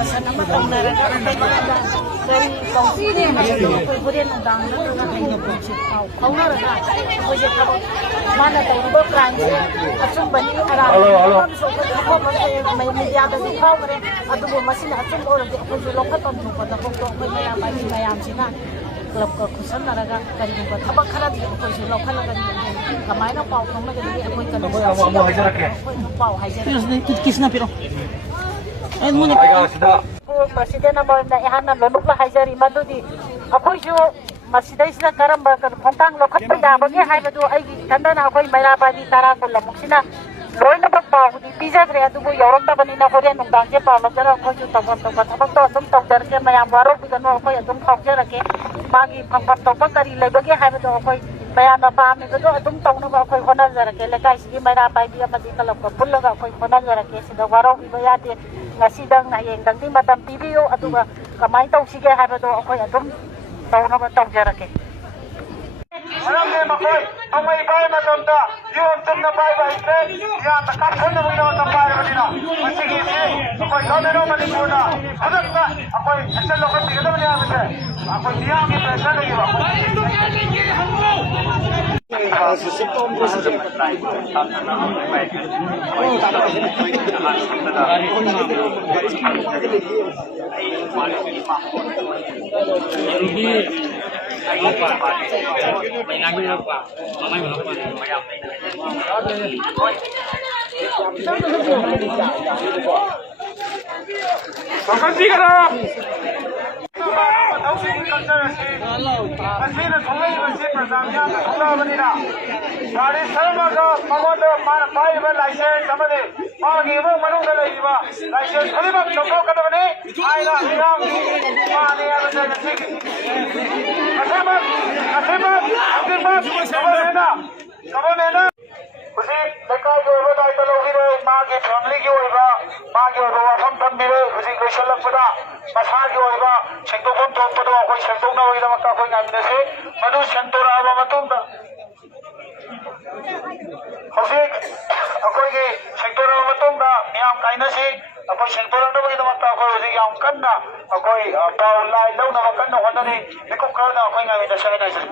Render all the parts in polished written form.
discussion naman ang nararamdaman dari kausini pwede nung dang na kaunara na pwede ka mana tayo ba crime asum bani arang so ko may medyada di kaw re adu mo masina asum ora di ko lokat on ko da ko mayam sina club ko kusan naraga kari ko tabak khara di ko lokal ga kamay na pau kong magadi ko kan ko hajarake pau hajarake kisna pero ay mo na Masjid na mo na ihanan luluk la hajari madudi ako jo masjid isna karamba kan phongtang lokat pida bagi hai madu ai kanda na akoi maila bani tara ko lamuk sina loi na bak pa di pizza gre adu bo yorom ta bani na korean nong dang je pa lo jara ko ju ta to tabak to dum tok jar ke mayam waro bi kan ko ya dum tok jara ke magi phangpat to pa kari le bagi hai madu akoi mayam na pa mi do dum tok na ko khona jara ke le kai si maila pai bi amadi kalap ko pulla ga ko khona jara ke sida waro bi ya de ngasidang nayeng dang di matam PBO aduga kamay taw sige habado ako'y adum taw na ba taw jarake alam niyo makoy ang may bahay na tonta yung tum na bahay ba ite yan takakon na mga na bahay ba nila masige ako'y domino manipuna alam na ako'y sa lokal di ka naman niya kasi ako'y diyang ipresa na iba Sipom ko sa tayo Masih thongai basi pradhamya thonga banina sare sarma ka pawad man pai ba license samade magi mo manung da lai ba license khali ba choko kada bane ai na hiram ma ne ya basa nasi asema kabo mena usi leka jo ba dai ta logi ro magi family ki hoiba magi ro wafam thamire usi loisalak pada masa ki hoiba sengtokon thokpado akoi sengtokna hoidama ka akoi ngaminase madu sentora aba matungda hosik akoi ki sentora aba matungda miyam kainasi akoi sentora na hoidama ka akoi usi yam kanna akoi pau lai launa ba kanna honani nikok karna akoi ngaminase ngainase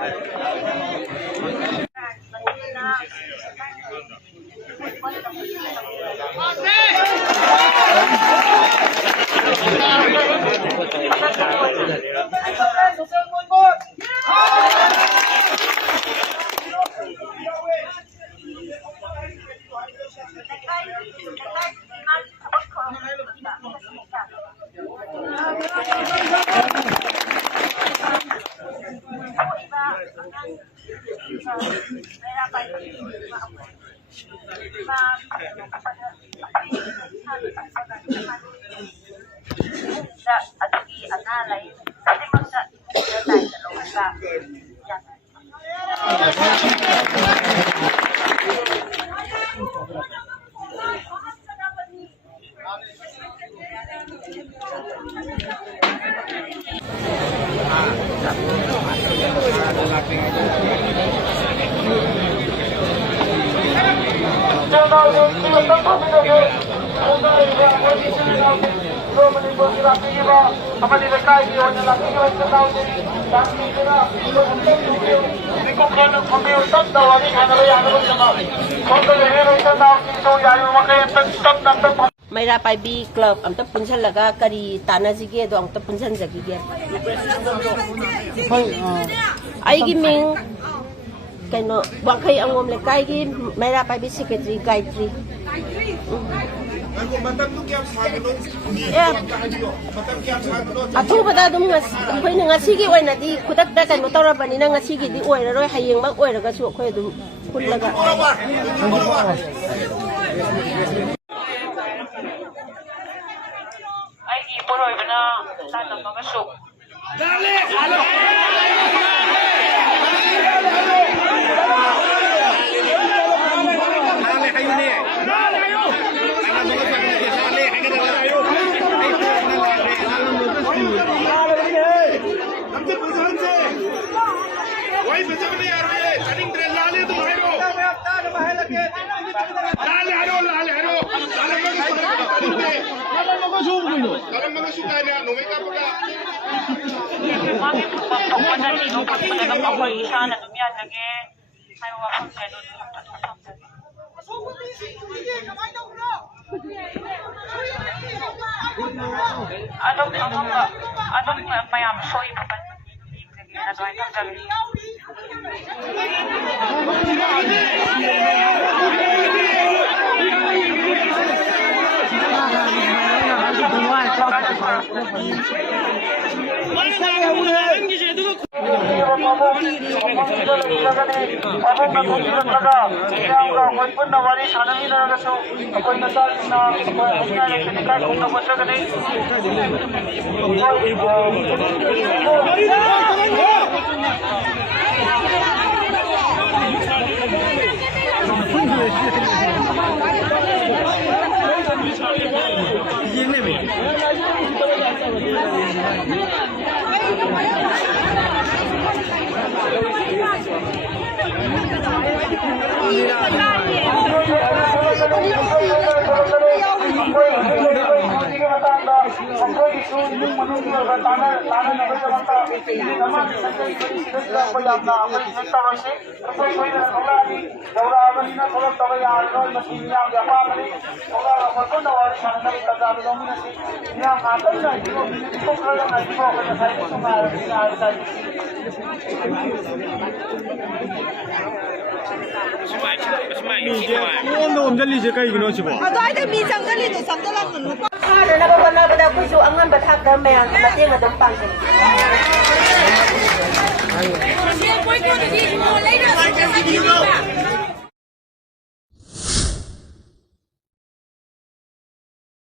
Mayra pai bi club am ta punsan laga kari tana jige do am ta punsan jagi ge ai gi ming kaino wangkai angom le kai gi Mayra pai bi secretary Gayatri Atu pada dum ngasi gi oina di kudak da kan motor bani na ngasi gi di oira roi hayeng mak oira ga su khoi dum ꯄꯨꯜꯂꯒ ꯑꯩꯒꯤ ꯏꯄꯨꯔꯣꯏꯕꯅ ꯇꯥꯟꯅꯃꯒꯁꯨ ꯃꯥꯒꯤ football ꯊꯣꯛꯄꯗ ꯂꯤꯗꯣ ꯐꯨꯠꯕꯗꯒ ꯑꯩꯈꯣꯏ ꯏꯁꯥꯅ ꯑꯗꯨꯝ ꯌꯥꯖꯒꯦ ꯍꯥꯏꯕ ꯋꯥꯐꯝꯁꯦ ꯑꯗꯨꯝ ꯑꯗꯨꯝ ꯑꯉꯝꯕ ꯑꯗꯨꯝ ꯃꯌꯥꯝ ꯁꯣꯏꯕ ꯌꯦꯡꯖꯒꯦ ꯑꯗꯨꯃꯥꯏꯅ ꯊꯝꯖꯒꯦ ꯄꯨꯟꯅ ꯋꯥꯔꯤ ꯁꯥꯟꯅꯃꯤꯟꯅꯔꯒꯁꯨ ꯑꯩꯈꯣꯏ ꯃꯆꯥꯁꯤꯡꯅ ꯂꯩꯀꯥꯏ ꯈꯨꯡꯅ ꯍꯣꯠꯆꯒꯅꯤ ꯑꯩꯈꯣꯏꯒꯤꯁꯨ ꯏꯃꯨꯡ ꯃꯅꯨꯡꯒꯤ ꯑꯣꯏꯕ ꯇꯥꯟꯅꯅꯕꯒꯤꯗꯃꯛꯇ ꯑꯩꯈꯣꯏ ꯌꯥꯝꯅ ꯑꯩꯈꯣꯏ ꯇꯧꯔꯁꯤ ꯑꯩꯈꯣꯏ ꯁꯣꯏꯗꯅ ꯊꯣꯛꯂꯛꯑꯅꯤ ꯌꯧꯔꯛꯑꯕꯅꯤꯅ ꯊꯣꯛꯂꯛꯇꯕ ꯌꯥꯔꯔꯣꯏ ꯃꯁꯤ ꯃꯤꯌꯥꯝꯒꯤ ꯑꯄꯥꯝꯕꯅꯤ ꯊꯣꯛꯂꯛꯑꯒ ꯑꯩꯈꯣꯏ ꯄꯨꯟꯅ ꯋꯥꯔꯤ ꯁꯥꯟꯅꯅꯕꯒꯤ ꯇꯥꯟꯖꯥꯗꯨ ꯂꯧꯃꯤꯟꯅꯁꯤ ꯃꯤꯌꯥꯝ ꯉꯥꯛꯇꯪ ꯉꯥꯏꯕꯤꯔꯣ ꯃꯤꯅꯤꯠ ꯈꯔ ꯉꯥꯏꯕꯤꯔꯣ ꯑꯩꯈꯣꯏ ꯉꯁꯥꯏꯗꯁꯨ ꯉꯥꯏꯔꯕꯅꯤꯅ ꯍꯥꯏꯕ ꯇꯥꯏ ꯃꯤꯉꯣꯟꯗ ꯑꯣꯝꯁꯤꯜꯂꯤꯁꯦ ꯀꯩꯒꯤꯅꯣ ꯁꯤꯕꯣ? ꯑꯗꯨꯋꯥꯏꯗ ꯃꯤ ꯆꯪꯁꯤꯜꯂꯤꯗꯣ ꯆꯪꯁꯤꯜꯂꯝꯒꯅꯨ ꯊꯥꯗꯅꯕ ꯍꯣꯠꯅꯕꯗ ꯑꯩꯈꯣꯏꯁꯨ ꯑꯉꯝꯕ ꯊꯥꯛꯇ ꯃꯌꯥꯝꯒꯤ ꯃꯇꯦꯡ ꯑꯗꯨꯝ ꯄꯥꯡꯖꯩ ꯁꯦ ꯃꯣꯏ ꯀꯣꯟꯗꯗꯤ ꯂꯩꯔ